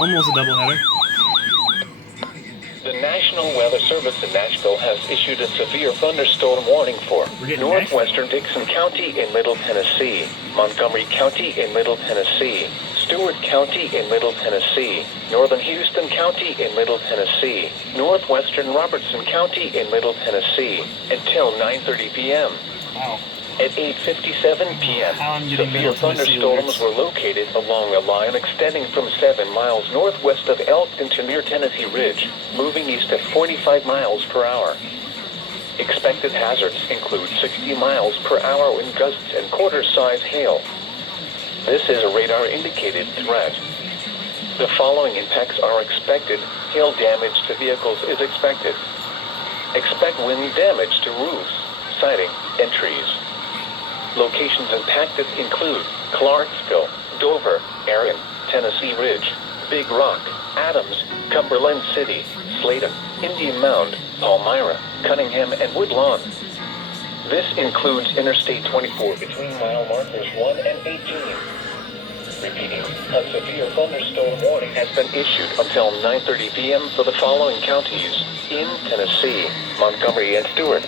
Almost a doubleheader. The National Weather Service in Nashville has issued a severe thunderstorm warning for northwestern Dixon County in Middle Tennessee, Montgomery County in Middle Tennessee, Stewart County in Middle Tennessee, northern Houston County in Middle Tennessee, northwestern Robertson County in Middle Tennessee, until 9:30 p.m. Wow. At 8:57 p.m., severe thunderstorms were located along a line extending from 7 miles northwest of Elkton to near Tennessee Ridge, moving east at 45 miles per hour. Expected hazards include 60 miles per hour wind gusts and quarter-size hail. This is a radar-indicated threat. The following impacts are expected. Hail damage to vehicles is expected. Expect wind damage to roofs, siding, and trees. Locations impacted include Clarksville, Dover, Arion, Tennessee Ridge, Big Rock, Adams, Cumberland City, Slaton, Indian Mound, Palmyra, Cunningham, and Woodlawn. This includes Interstate 24 between mile markers 1 and 18. Repeating, a severe thunderstorm warning has been issued until 9:30 p.m. for the following counties in Tennessee, Montgomery and Stewart.